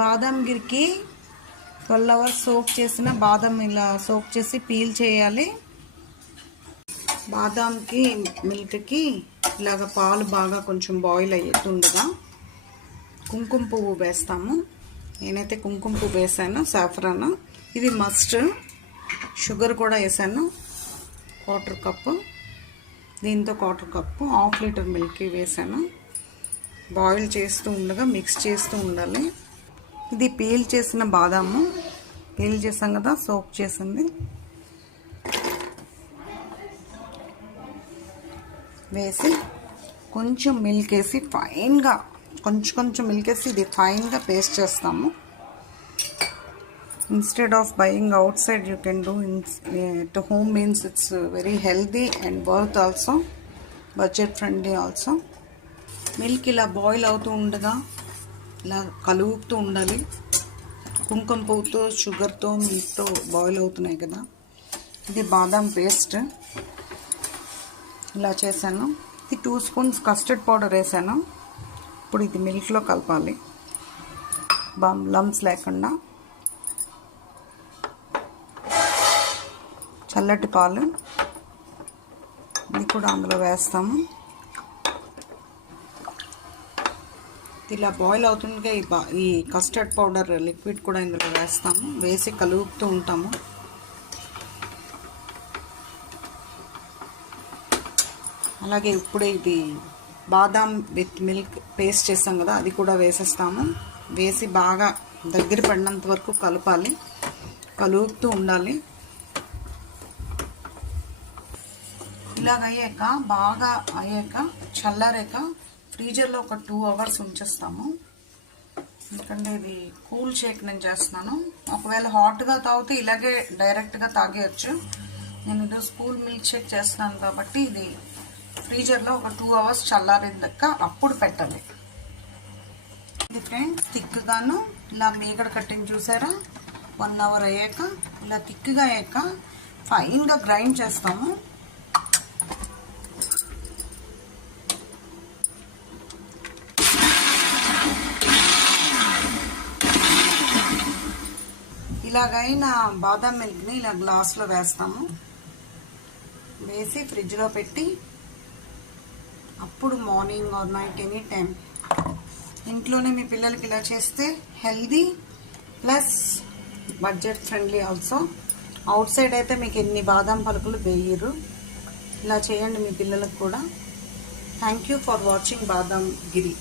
బాదం గిరికి 12 hours soak చేసిన బాదం ఇలా సోక్ చేసి పీల్ చేయాలి. బాదంకి మిల్క్కి ఇలాగ పాలు బాగా కొంచెం బాయిల్ అయ్యేటుండగా కుంకుమ పువ్వు వేస్తాము. నేనైతే కుంకుమ పువ్వు వేసాను, సాఫ్రాన్ ఇది మస్ట్. షుగర్ కూడా వేసాను 1/4 కప్పు. దీంతో 1/4 కప్పు 1/2 లీటర్ మిల్క్ వేసాను. బాయిల్ చేస్తూ ఉండగా మిక్స్ చేస్తూ ఉండాలి. ఇది పీల్ చేసిన బాదాము, పీల్ చేసాం కదా, సోక్ చేసింది వేసి కొంచెం మిల్క్ వేసి ఫైన్గా కొంచెం మిల్క్ వేసి ఇది ఫైన్గా పేస్ట్ చేస్తాము. Instead of buying out side you can do at home means it's very healthy and worth also, budget friendly also. Milk ఇలా బాయిల్ అవుతూ ఉండగా ఇలా కలుపుతూ ఉండాలి. కుంకుమ పువ్వుతో షుగర్తో మిల్క్తో బాయిల్ అవుతున్నాయి కదా. ఇది బాదం పేస్ట్ ఇలా చేశాను. ఇది 2 స్పూన్స్ కస్టర్డ్ పౌడర్ వేసాను. ఇప్పుడు ఇది మిల్క్లో కలపాలి లంప్స్ లేకుండా. చల్లటి పాలు ఇది కూడా అందులో వేస్తాము. ఇలా బాయిల్ అవుతుండగా ఈ కస్టర్డ్ పౌడర్ లిక్విడ్ కూడా ఇందులో వేస్తాము. వేసి కలుపుతూ ఉంటాము. అలాగే ఇప్పుడే ఇది బాదాం విత్ మిల్క్ పేస్ట్ చేస్తాం కదా, అది కూడా వేసేస్తాము. వేసి బాగా దగ్గర పడినంత వరకు కలపాలి, కలుపుతూ ఉండాలి. ఇలాగ అయ్యాక బాగా అయ్యాక చల్లారాక ఫ్రీజర్లో ఒక 2 అవర్స్ ఉంచేస్తాము. ఎందుకంటే ఇది కూల్ షేక్ నేను చేస్తున్నాను. ఒకవేళ హాట్గా తాగితే ఇలాగే డైరెక్ట్గా తాగేయచ్చు. నేను ఇది స్కూల్ మిల్క్ షేక్ చేస్తున్నాను కాబట్టి ఇది ఫ్రీజర్లో ఒక 2 అవర్స్ చల్లారిందాక అప్పుడు పెట్టాలి. ఇది ఫ్రెండ్స్ థిక్గాను ఇలా మీగడ కట్టింగ్ చూసారా. 1 అవర్ అయ్యాక ఇలా థిక్గా అయ్యాక ఫైన్గా గ్రైండ్ చేస్తాము. ఇలాగైన బాదం మిల్క్ని ఇలా గ్లాస్లో వేస్తాము. వేసి ఫ్రిడ్జ్లో పెట్టి అప్పుడు morning or night any time ఇంట్లోనే మీ పిల్లలకి ఇలా చేస్తే healthy plus budget friendly also. Out side అయితే మీకు ఎన్ని బాదం పలుకులు వేయరు. ఇలా చేయండి మీ పిల్లలకు కూడా. థ్యాంక్ యూ ఫర్ వాచింగ్ బాదం గిరి.